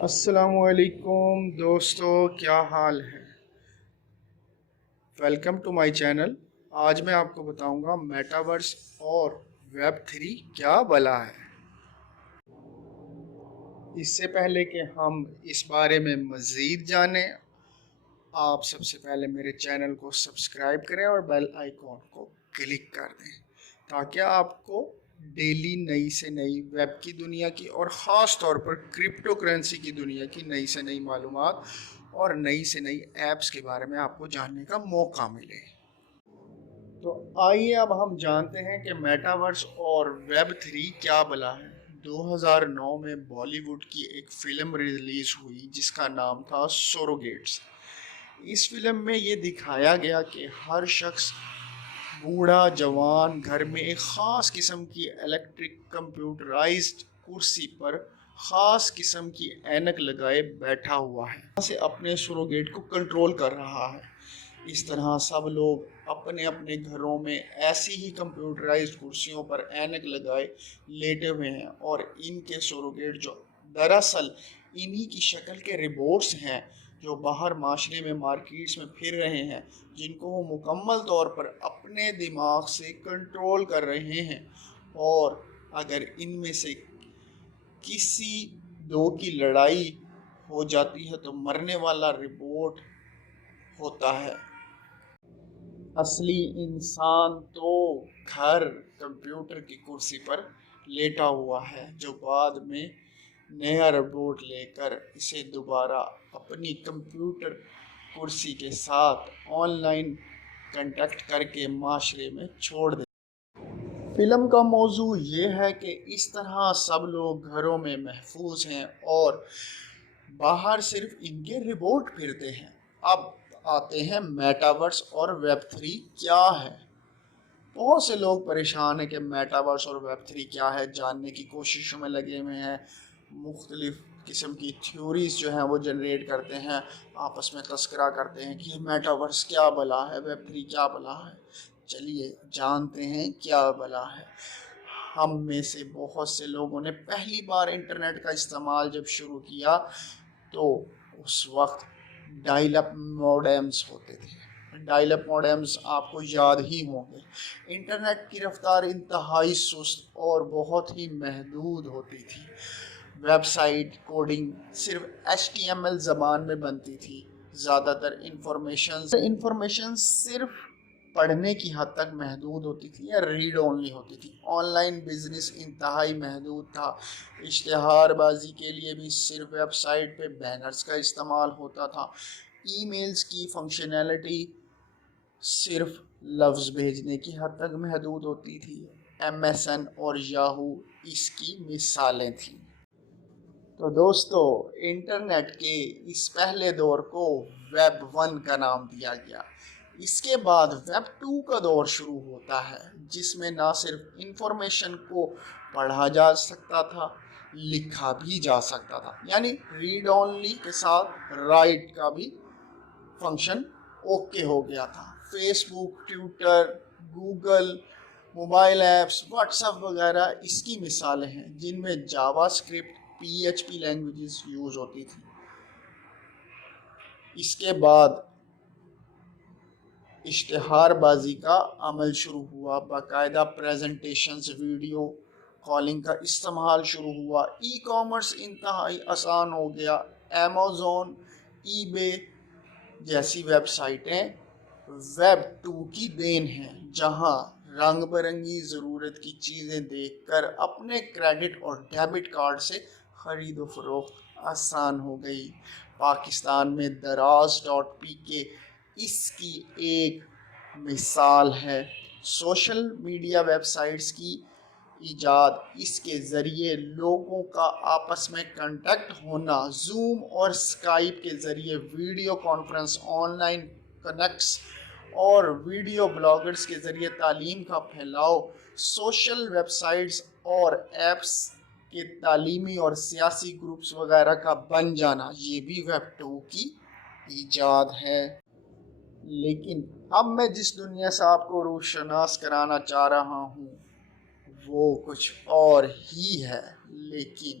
السلام علیکم دوستو، کیا حال ہے؟ Welcome to my channel. آج میں آپ کو بتاؤں گا میٹاورس اور ویب 3 کیا بلا ہے۔ اس سے پہلے کہ ہم اس بارے میں مزید جانیں، آپ سب سے پہلے میرے چینل کو سبسکرائب کریں اور بیل آئیکن کو کلک کر دیں تاکہ آپ کو ڈیلی نئی سے نئی ویب کی دنیا کی اور خاص طور پر کرپٹو کرنسی کی دنیا کی نئی سے نئی معلومات اور نئی سے نئی ایپس کے بارے میں آپ کو جاننے کا موقع ملے۔ تو آئیے اب ہم جانتے ہیں کہ میٹاورس اور ویب 3 کیا بلا ہے۔ 2009 میں بالی ووڈ کی ایک فلم ریلیز ہوئی جس کا نام تھا سوروگیٹس۔ اس فلم میں یہ دکھایا گیا کہ ہر شخص، بوڑھا جوان، گھر میں ایک خاص قسم کی الیکٹرک کمپیوٹرائزڈ کرسی پر خاص قسم کی اینک لگائے بیٹھا ہوا ہے سے اپنے سوروگیٹ کو کنٹرول کر رہا ہے۔ اس طرح سب لوگ اپنے اپنے گھروں میں ایسی ہی کمپیوٹرائزڈ کرسیوں پر اینک لگائے لیٹے ہوئے ہیں، اور ان کے سوروگیٹ جو دراصل انہی کی شکل کے روبوٹس ہیں جو باہر معاشرے میں مارکیٹس میں پھر رہے ہیں، جن کو وہ مکمل طور پر اپنے دماغ سے کنٹرول کر رہے ہیں، اور اگر ان میں سے کسی دو کی لڑائی ہو جاتی ہے تو مرنے والا روبوٹ ہوتا ہے۔ اصلی انسان تو گھر کمپیوٹر کی کرسی پر لیٹا ہوا ہے، جو بعد میں نیا روبوٹ لے کر اسے دوبارہ اپنی کمپیوٹر کرسی کے ساتھ آن لائن کنیکٹ کر کے معاشرے میں چھوڑ دے۔ فلم کا موضوع یہ ہے کہ اس طرح سب لوگ گھروں میں محفوظ ہیں اور باہر صرف ان کے روبوٹ پھرتے ہیں۔ اب آتے ہیں میٹاورس اور ویب 3 کیا ہے۔ بہت سے لوگ پریشان ہیں کہ میٹاورس اور ویب 3 کیا ہے، جاننے کی کوششوں میں لگے ہوئے ہیں، مختلف قسم کی تھیوریز جو ہیں وہ جنریٹ کرتے ہیں، آپس میں تذکرہ کرتے ہیں کہ میٹاورس کیا بلا ہے، ویب 3 کیا بلا ہے۔ چلیے جانتے ہیں کیا بلا ہے۔ ہم میں سے بہت سے لوگوں نے پہلی بار انٹرنیٹ کا استعمال جب شروع کیا تو اس وقت ڈائل اپ موڈیمز ہوتے تھے۔ ڈائل اپ موڈیمز آپ کو یاد ہی ہوں گے۔ انٹرنیٹ کی رفتار انتہائی سست اور بہت ہی محدود ہوتی تھی۔ ویب سائٹ کوڈنگ صرف HTML زبان میں بنتی تھی۔ زیادہ تر انفارمیشن صرف پڑھنے کی حد تک محدود ہوتی تھی یا ریڈ اونلی ہوتی تھی۔ آن لائن بزنس انتہائی محدود تھا۔ اشتہار بازی کے لیے بھی صرف ویب سائٹ پہ بینرز کا استعمال ہوتا تھا۔ ای میلز کی فنکشنالٹی صرف لفظ بھیجنے کی حد تک محدود ہوتی تھی۔ MSN اور یاہو اس کی مثالیں تھیں۔ تو دوستو، انٹرنیٹ کے اس پہلے دور کو ویب 1 کا نام دیا گیا۔ اس کے بعد ویب 2 کا دور شروع ہوتا ہے، جس میں نہ صرف انفارمیشن کو پڑھا جا سکتا تھا، لکھا بھی جا سکتا تھا، یعنی ریڈ اونلی کے ساتھ رائٹ کا بھی فنکشن اوکے ہو گیا تھا۔ Facebook, Twitter, Google, mobile apps, WhatsApp وغیرہ اس کی مثالیں ہیں، جن میں JavaScript, PHP languages use ہوتی تھی۔ اس کے بعد اشتہار بازی کا عمل شروع ہوا، باقاعدہ پریزنٹیشنز، ویڈیو کالنگ کا استعمال شروع ہوا، ای کامرس انتہائی آسان ہو گیا۔ Amazon، eBay جیسی ویب سائٹیں ویب 2 کی دین ہیں، جہاں رنگ برنگی ضرورت کی چیزیں دیکھ کر اپنے کریڈٹ اور ڈیبٹ کارڈ سے خرید و فروخت آسان ہو گئی۔ پاکستان میں دراز.pk اس کی ایک مثال ہے۔ سوشل میڈیا ویب سائٹس کی ایجاد، اس کے ذریعے لوگوں کا آپس میں کنٹیکٹ ہونا، زوم اور اسکائپ کے ذریعے video conference, on line connects اور ویڈیو بلاگرز کے ذریعے تعلیم کا پھیلاؤ، سوشل ویب سائٹس اور ایپس کے تعلیمی اور سیاسی گروپس وغیرہ کا بن جانا، یہ بھی ویب 2 کی ایجاد ہے۔ لیکن اب میں جس دنیا سے آپ کو روشناس کرانا چاہ رہا ہوں وہ کچھ اور ہی ہے، لیکن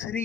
3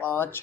5